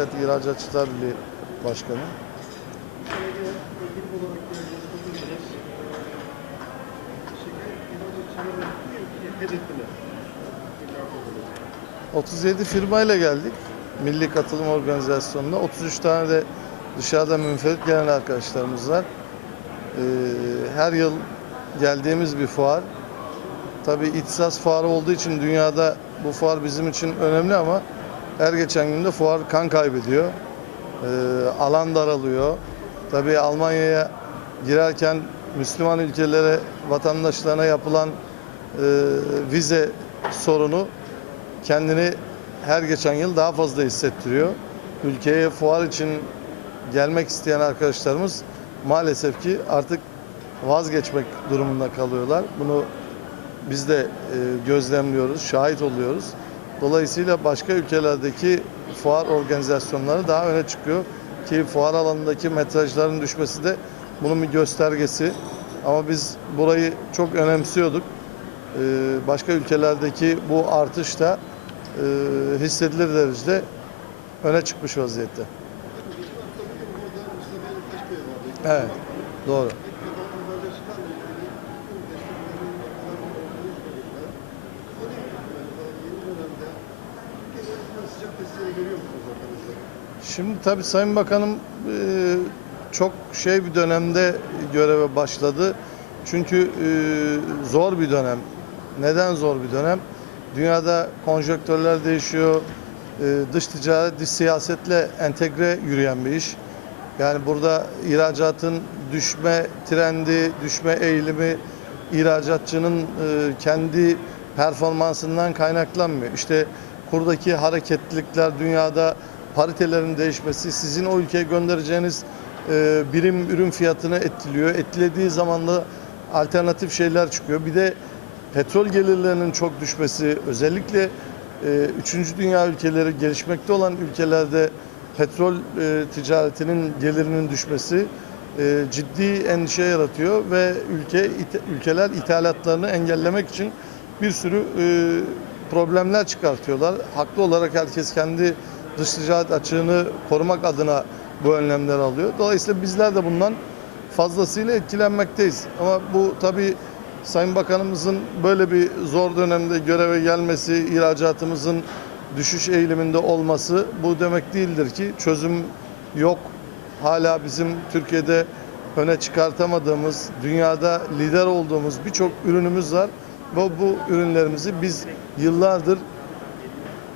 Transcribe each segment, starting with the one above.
Ticaret İhracatçılar Birliği Başkanı. Belediye ekip olarak yarışmadınız. Şeker ihracatçıları hedefine. 37 firmayla geldik. Milli Katılım Organizasyonu'na. 33 tane de dışarıda münferit gelen arkadaşlarımız var. Ee, her yıl geldiğimiz bir fuar. Tabii ihtisas fuarı olduğu için dünyada bu fuar bizim için önemli ama her geçen gün de fuar kan kaybediyor. Ee, alan daralıyor. Tabii Almanya'ya girerken Müslüman ülkelere, vatandaşlarına yapılan e, vize sorunu kendini her geçen yıl daha fazla hissettiriyor. Ülkeye fuar için gelmek isteyen arkadaşlarımız maalesef ki artık vazgeçmek durumunda kalıyorlar. Bunu biz de e, gözlemliyoruz, şahit oluyoruz. Dolayısıyla başka ülkelerdeki fuar organizasyonları daha öne çıkıyor ki fuar alanındaki metrajların düşmesi de bunun bir göstergesi. Ama biz burayı çok önemsiyorduk. Ee, başka ülkelerdeki bu artış da e, hissedilir derecede öne çıkmış vaziyette. Evet, doğru. Şimdi tabii Sayın Bakanım e, çok şey bir dönemde göreve başladı. Çünkü e, zor bir dönem. Neden zor bir dönem? Dünyada konjonktürler değişiyor. E, Dış ticaret, dış siyasetle entegre yürüyen bir iş. Yani burada ihracatın düşme trendi, düşme eğilimi ihracatçının kendi performansından kaynaklanmıyor. İşte kurdaki hareketlilikler dünyada paritelerin değişmesi sizin o ülkeye göndereceğiniz e, birim ürün fiyatını etkiliyor. Etkilediği zaman da alternatif şeyler çıkıyor. Bir de petrol gelirlerinin çok düşmesi özellikle e, üçüncü dünya ülkeleri gelişmekte olan ülkelerde petrol e, ticaretinin gelirinin düşmesi e, ciddi endişe yaratıyor ve ülke it- ülkeler ithalatlarını engellemek için bir sürü e, problemler çıkartıyorlar. Haklı olarak herkes kendi dış ticaret açığını korumak adına bu önlemler alıyor. Dolayısıyla bizler de bundan fazlasıyla etkilenmekteyiz. Ama bu tabii Sayın Bakanımızın böyle bir zor dönemde göreve gelmesi, ihracatımızın düşüş eğiliminde olması bu demek değildir ki çözüm yok. Hala bizim Türkiye'de öne çıkartamadığımız, dünyada lider olduğumuz birçok ürünümüz var. Ve bu ürünlerimizi biz yıllardır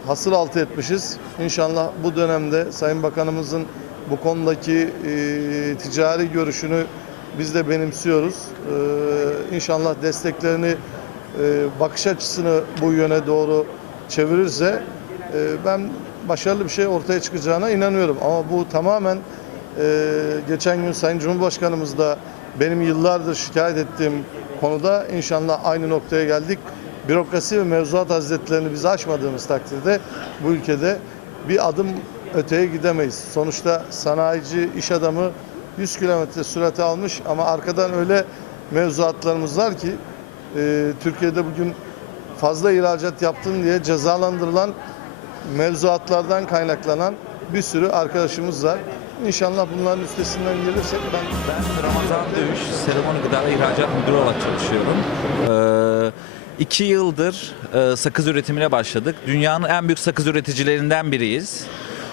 hasır altı etmişiz. İnşallah bu dönemde Sayın Bakanımızın bu konudaki e, ticari görüşünü biz de benimsiyoruz. E, inşallah desteklerini, e, bakış açısını bu yöne doğru çevirirse e, ben başarılı bir şey ortaya çıkacağına inanıyorum. Ama bu tamamen e, geçen gün Sayın Cumhurbaşkanımız da benim yıllardır şikayet ettiğim konuda inşallah aynı noktaya geldik. Bürokrasi ve mevzuat hazretlerini biz aşmadığımız takdirde bu ülkede bir adım öteye gidemeyiz. Sonuçta sanayici, iş adamı 100 kilometre sürate almış ama arkadan öyle mevzuatlarımız var ki e, Türkiye'de bugün fazla ihracat yaptın diye cezalandırılan mevzuatlardan kaynaklanan bir sürü arkadaşımız var. İnşallah bunların üstesinden gelirsek ben Ben Ramazan Dövüş Seremoni Gıda İhracat Müdürü olarak çalışıyorum. Ee, iki yıldır e, sakız üretimine başladık. Dünyanın en büyük sakız üreticilerinden biriyiz.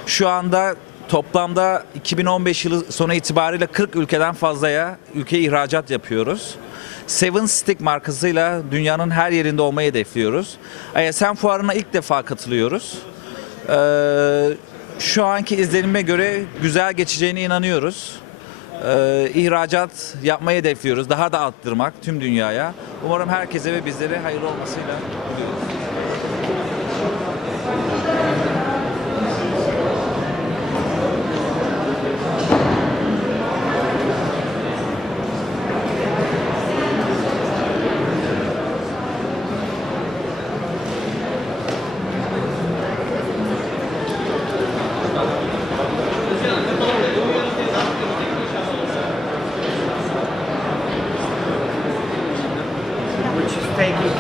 Şu anda toplamda 2015 yılı sonu itibariyle 40 ülkeden fazlaya ülkeye ihracat yapıyoruz. Seven Stick markasıyla dünyanın her yerinde olmayı hedefliyoruz. ISM fuarına ilk defa katılıyoruz. Ee, şu anki izlenime göre güzel geçeceğine inanıyoruz. Ee, ihracat yapmayı hedefliyoruz. Daha da arttırmak tüm dünyaya. Umarım herkese ve bizlere hayırlı olmasıyla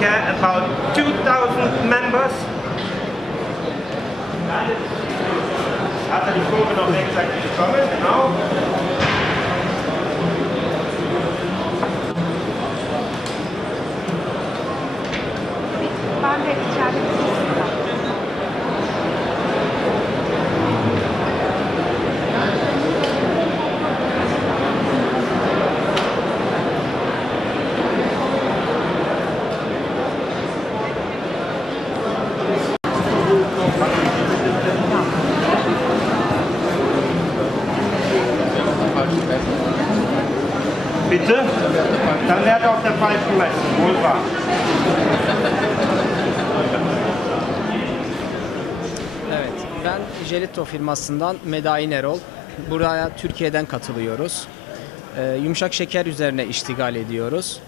care about 2,000 members. Hatte die Kurve noch rechtzeitig bekommen, genau. Bitte? Dann wäre auf der falschen Messe. Wohl wahr. Evet, ben Jelito firmasından Medain Erol. Buraya Türkiye'den katılıyoruz. Ee, yumuşak şeker üzerine iştigal ediyoruz.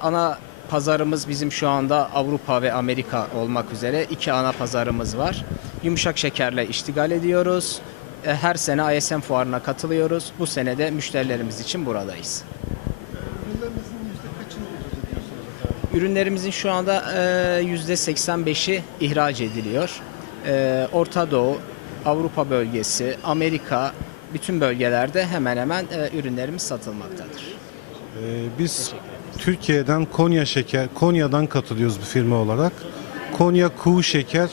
Ana pazarımız bizim şu anda Avrupa ve Amerika olmak üzere iki ana pazarımız var. Yumuşak şekerle iştigal ediyoruz. Ee, Her sene ISM fuarına katılıyoruz. Bu sene de müşterilerimiz için buradayız. Ürünlerimizin şu anda e, %85'i ihraç ediliyor. Orta Doğu, Avrupa bölgesi, Amerika bütün bölgelerde hemen hemen ürünlerimiz satılmaktadır. Biz Türkiye'den Konya şeker, Konya'dan katılıyoruz bir firma olarak. Konya Kuğu Şeker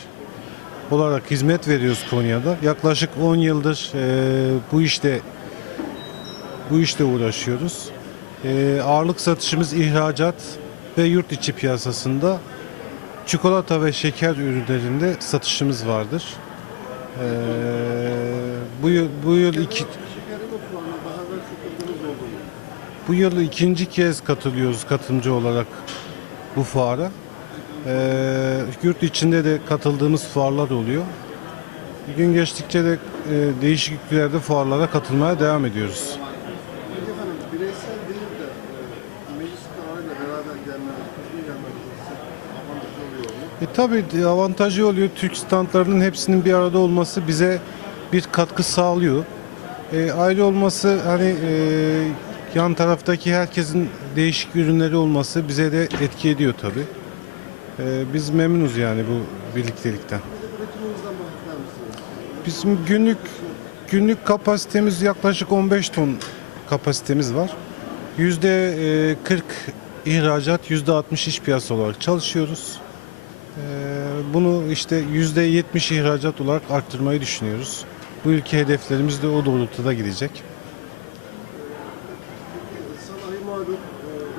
olarak hizmet veriyoruz Konya'da. Yaklaşık 10 yıldır bu işte bu işte uğraşıyoruz. Ağırlık satışımız ihracat ve yurt içi piyasasında çikolata ve şeker ürünlerinde satışımız vardır. E, bu yıl, bu yıl iki? Bu yıl ikinci kez katılıyoruz katılımcı olarak bu fuara. Ee, yurt içinde de katıldığımız fuarlar oluyor. Gün geçtikçe de e, değişik fuarlara katılmaya devam ediyoruz. E, tabii avantajı oluyor. Türk standlarının hepsinin bir arada olması bize bir katkı sağlıyor. E, ayrı olması hani e, yan taraftaki herkesin değişik ürünleri olması bize de etki ediyor tabii. E, biz memnunuz yani bu birliktelikten. Bizim günlük günlük kapasitemiz yaklaşık 15 ton kapasitemiz var. Yüzde e, 40 ihracat, yüzde 60 iç piyasa olarak çalışıyoruz. E, Bunu işte yüzde 70 ihracat olarak arttırmayı düşünüyoruz. Bu ülke hedeflerimiz de o doğrultuda gidecek. Sanayi e,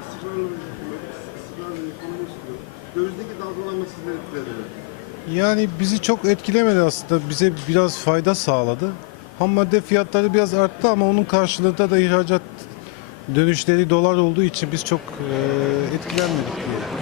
istikrarlı bir hükümet, istikrarlı bir ekonomi istiyor. Dövizdeki dalgalanma sizleri etkiledi mi? Yani bizi çok etkilemedi aslında. Bize biraz fayda sağladı. Ham madde fiyatları biraz arttı ama onun karşılığında da ihracat dönüşleri dolar olduğu için biz çok e, etkilenmedik diye.